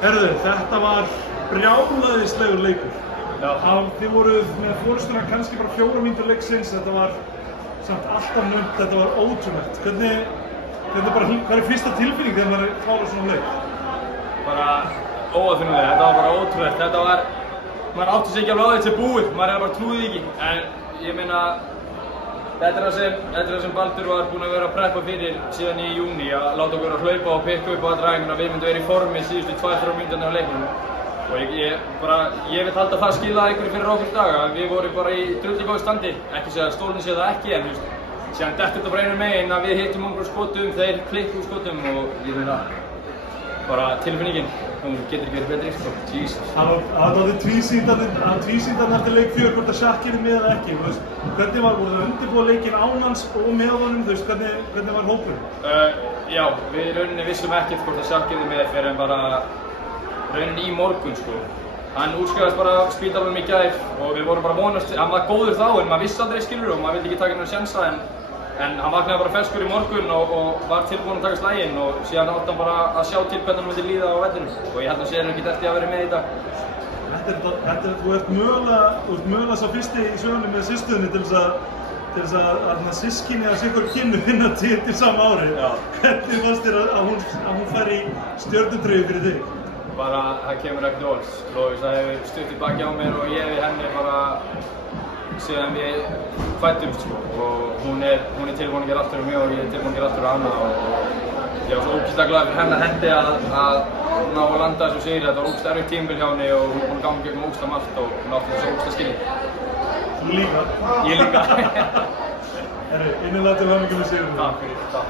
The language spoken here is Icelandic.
Herðu, þetta var brjálæðislegur leikur. Já. Þið voruð með forystuna kannski bara 4 mínútur leiksins, þetta var samt alltaf naumt, þetta var ótrúlegt. Hvað er fyrsta tilfinning þegar maður klárar svona leik? Bara óaðfinnilega, þetta var bara ótrúlegt. Maður átti sig ekki alveg á þetta búið, maður bara trúði ekki. En ég meina, þetta er það sem Baldur var búinn að vera að preppa fyrir síðan í júní, að láta okkur að hlaupa og pikka upp á aðdraginguna, við myndum vera í formi síðustu 2-3 mínúturnar á leiknum. Og ég vil halda það skila einhverju fyrir okkur í dag, að við vorum bara í drullu góðu standi. Ekki segja að stólinn sé það ekki, en síðan dettur þetta bara einu megin að við hittum okkur skotum, þeir klikku skotum og ég meina, bara tilfinningin, hún getur ekki verið betri, sko. Jesus. Það var tvísýndan eftir leik 4, hvort að Shaq yrði með eða ekki. Hvernig voru það undirbúa leikinn án hans og með honum, hvernig var hópurinn? Já, við í rauninni vissum ekkert hvort að Shaq yrði með fyrir en bara rauninni í morgun, sko. Hann útskrifaðist bara af spítalanum í gær og við vorum bara vonast, hann var góður þá en maður vissi aldrei skilur og maður vildi ekki taka hennar sjensa en hann vaknaði bara ferskur í morgun og var tilbúinn að taka slaginn og síðan átti hann bara að sjá til hvernig hann myndi líða á vellinum og ég held að sé hann ekkert eftir að vera með í dag. Þú ert mögulega sá fyrsti í sögunni með systurni til þess að systkini af sitt kynnu finna til sama ári. Já. Hvernig fannst þér að hún fær í stjörnutreyju fyrir þig? Bara, það kemur ekkert orð. Lovísa hefur stutt í baki á mér og ég við henni bara síðan við fættumst, sko. Og hún er tilbúin að gera aftur um mig og ég er tilbúin að gera aftur um hana og ég var svo ógeðslega glaður fyrir hennar hendi að ná að landa þessu sigri. Þetta var ógeðslega erfitt tímabil hjá henni og hún er búin að ganga gegnum ógeðslega margt og hún átti þessu ógeðslega skilning. Þú líka? Ég líka. Innilega til hamingju með sigurinn. Takk fyrir, takk.